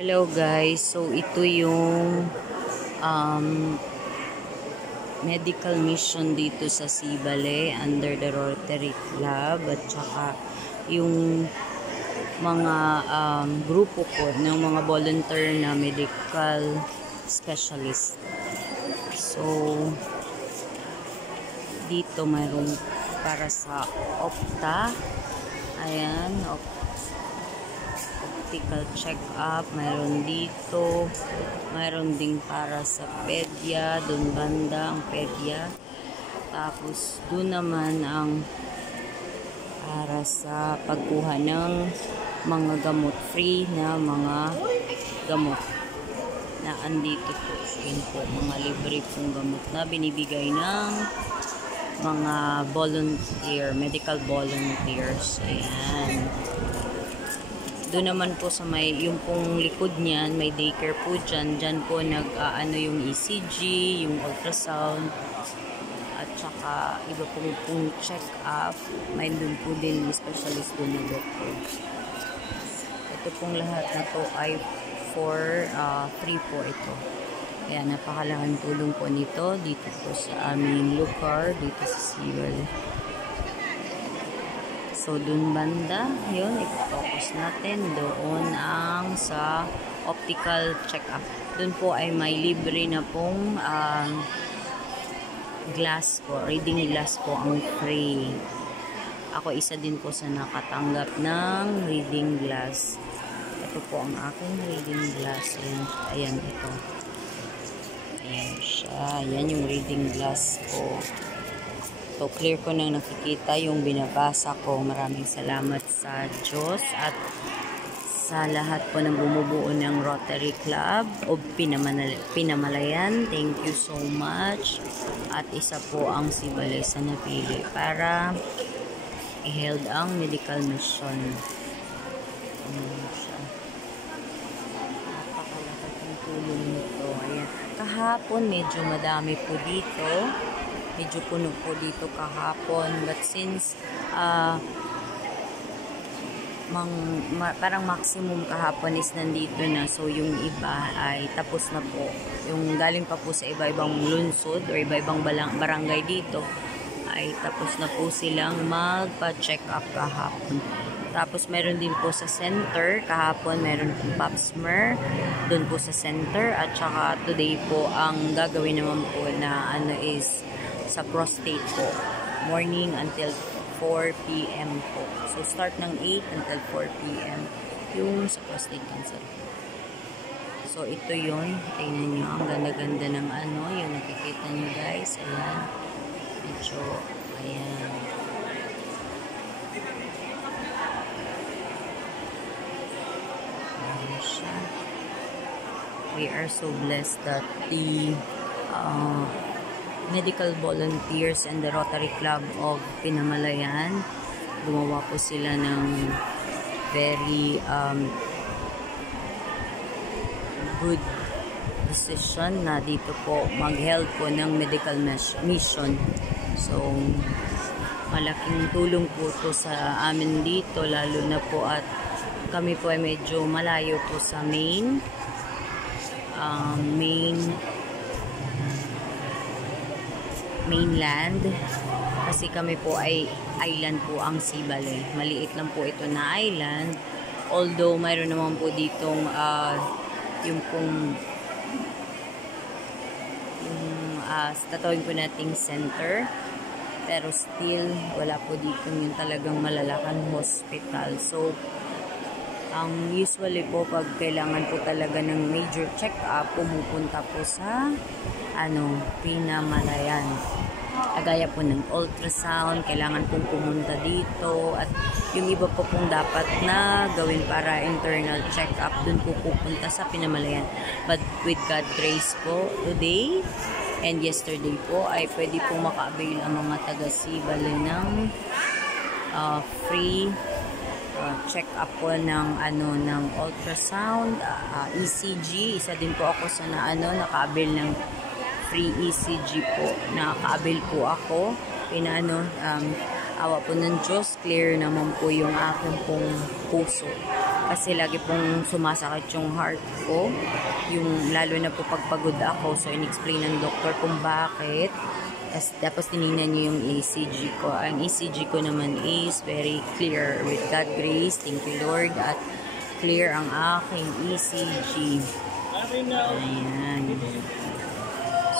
Hello guys, so ito yung medical mission dito sa Sibale under the Rotary Club at saka yung mga grupo ko ng mga volunteer na medical specialist. So dito mayroon para sa opta, ayan, optical check-up, mayroon dito, mayroon ding para sa pedya, dun banda ang pedya, tapos dun naman ang para sa pagkuha ng mga gamot, free na mga gamot na andito po, yun po, mga libre pong gamot na binibigay ng mga volunteer, medical volunteers. Ayan. Doon naman po sa may, yung pong likod niyan, may daycare po dyan. Dyan po ano yung ECG, yung ultrasound, at saka iba pong check-up. May doon po din yung specialist doon na doctor. Ito pong lahat na to ay for free po ito. Kaya napakalaking tulong po nito dito po sa aming lugar, dito sa Sibale. So, dun banda, yun, i-focus natin doon ang sa optical check-up. Dun po ay may libre na pong glass po, reading glass po ang free. Ako isa din po sa nakatanggap ng reading glass. Ito po ang aking reading glass. Ayan ito. Ayan siya. Ayan yung reading glass ko. So, clear ko nang nakikita yung binabasa ko. Maraming salamat sa Diyos at sa lahat po ng bumubuo ng Rotary Club o Pinamalayan. Thank you so much. At isa po ang Sibale sa napili para i-held ang medical mission. Napakalakas ng tulong nito. Ayan. Kahapon medyo madami po dito. Medyo puno po dito kahapon, but since parang maximum kahapon is nandito na, so yung iba ay tapos na po, yung galing pa po sa iba-ibang lungsod or iba-ibang barangay dito ay tapos na po silang magpa-check up kahapon. Tapos meron din po sa center kahapon, meron pong pap smear doon po sa center, at saka today po ang gagawin naman po na ano is sa prostate po, morning until 4 p.m. po. So, start ng 8 until 4 p.m. yung sa prostate cancer. So, ito yun. Tingnan nyo. Ang ganda-ganda ng ano. Yung nakikita nyo guys. Ayan. Medyo, ayan. Ayan siya. We are so blessed that the medical volunteers and the Rotary Club of Pinamalayan, gumawa po sila ng very good decision na dito po mag-help po ng medical mission. So, malaking tulong po to sa amin dito, lalo na po at kami po ay medyo malayo po sa mainland, kasi kami po ay island po ang Sibale. Maliit lang po ito na island, although mayroon naman po ditong yung pong tatawin po nating center, pero still wala po dito yung talagang malalaking hospital. So ang usually po pag kailangan po talaga ng major check-up, pumupunta po sa Pinamalayan. Agaya po ng ultrasound, kailangan pong pumunta dito, at yung iba po pong dapat na gawin para internal check-up, dun po pupunta sa Pinamalayan. But with God grace po, today and yesterday po ay pwede pong maka-avail ang mga taga-Sibale ng free check-up po ng ng ultrasound, ECG. Isa din po ako sa naka-avail ng free ECG po. Nakaka-avail po ako. Awa po ng Diyos, clear naman po yung aking pong puso. Kasi lagi pong sumasakit yung heart ko. Yung lalo na po pagpagod ako. So, in-explain ng doktor kung bakit. Tapos tinignan niyo yung ECG ko. Ang ECG ko naman is very clear. With God grace, thank you Lord. At clear ang aking ECG. Ayan.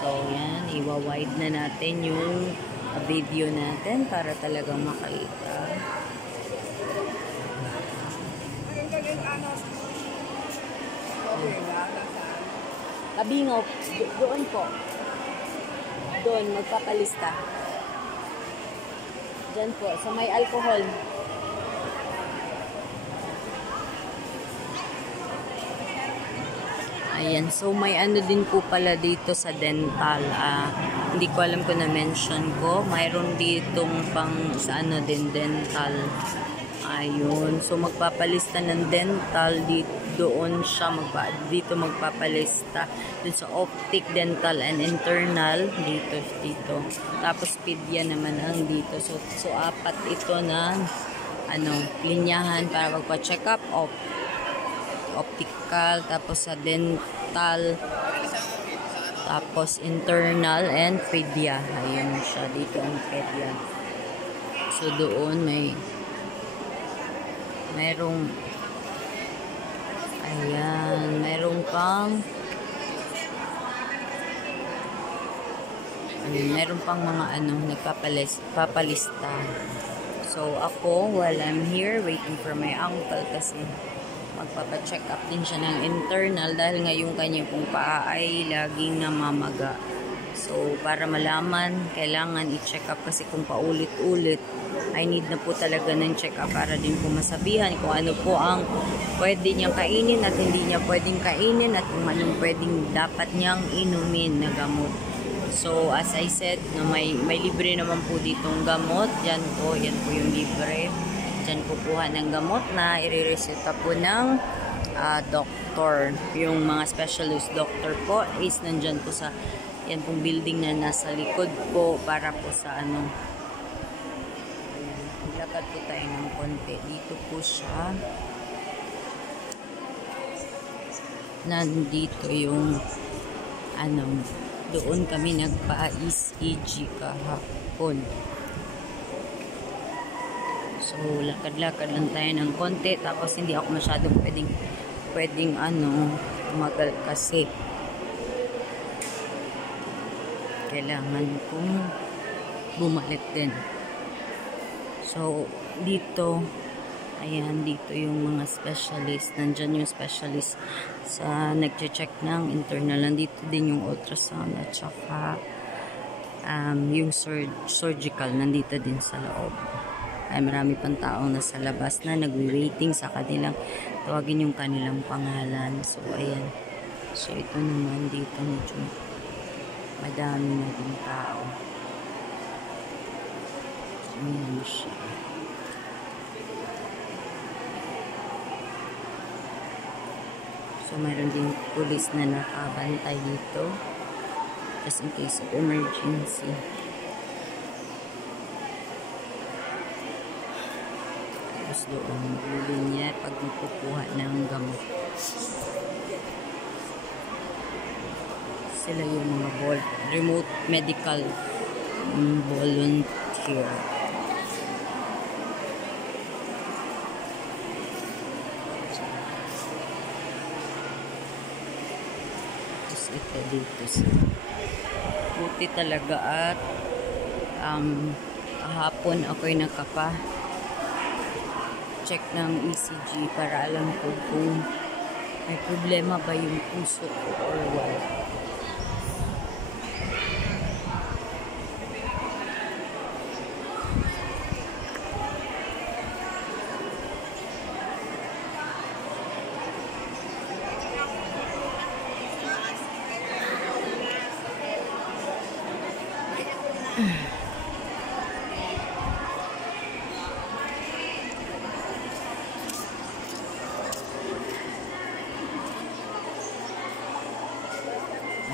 So, yan. Iwa-wide na natin yung video natin para talagang makita. Kabingaw. Doon po. Doon, magpapalista. Diyan po, sa may alcohol. Ayan, so may ano din po pala dito sa dental. Hindi ko alam kung na-mention ko. Mayroon ditong pang sa ano din, dental. Ayun, so magpapalista ng dental doon siya dito magpapalista dun sa optic, dental and internal dito. Tapos pedya naman ang dito. So apat ito na ano, linyahan para magpa-check up optical, tapos sa dental, tapos internal and pedya. Ayun siya, dito ang pedya. So doon mayroong ayan, mayroong pang meron pang mga ano nagpapalista. So ako, while I'm here waiting for my uncle kasi magpapacheck up din siya ng internal dahil nga yung kanya pong paa ay laging namamaga. So para malaman, kailangan i-check up kasi kung paulit-ulit I need na po talaga ng check up para din po masabihan kung ano po ang pwede niyang kainin at hindi niya pwedeng kainin at kung anong pwedeng dapat niyang inumin na gamot. So as I said, may libre naman po ditong gamot. Yan po yung libre. Diyan kukuha ng gamot na i-reseta po ng doctor. Yung mga specialist doctor po is nandyan po sa yan pong building na nasa likod po para po sa ano. Lakad po tayo ng konti. Dito po siya. Nandito yung ano, doon kami nagpa-ECG kahapon. So, lakad-lakad lang tayo ng konti. Tapos, hindi ako masyadong pwedeng ano, tumagal kasi kailangan kong bumalik din. So, dito, ayan, dito yung mga specialist. Nandyan yung specialist sa nag-check ng internal. Nandito din yung ultrasound at saka yung surgical. Nandito din sa loob. Ay, marami pang taong nasa labas na nagwi-waiting sa kanilang tawagin yung kanilang pangalan. So, ayan. So, ito naman dito medyo madami na din tao. Ayan siya. So, mayroon din police na nakabantay dito just in case of emergency. Tapos doon, linya pag magkukuha ng gamot. Sila yung mga remote medical volunteer. Tapos ito dito sa buti talaga at kahapon ako'y check ng ECG para alam ko kung may problema ba yung puso ko or what.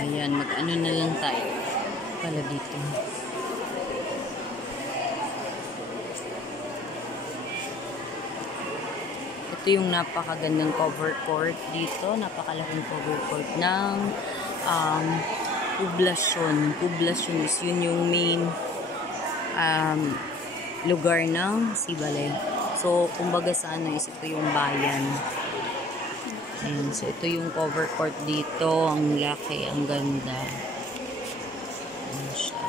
Ayan, mag-ano na lang tayo pala dito. Ito yung napakagandang cover court dito. Napakalaking cover court ng Poblasyon. Poblasyon is yun yung main lugar ng Sibalay. So, kumbaga sa ano is ito yung bayan. Ayan. So, ito yung cover court dito. Ang laki, ang ganda. Ayan siya.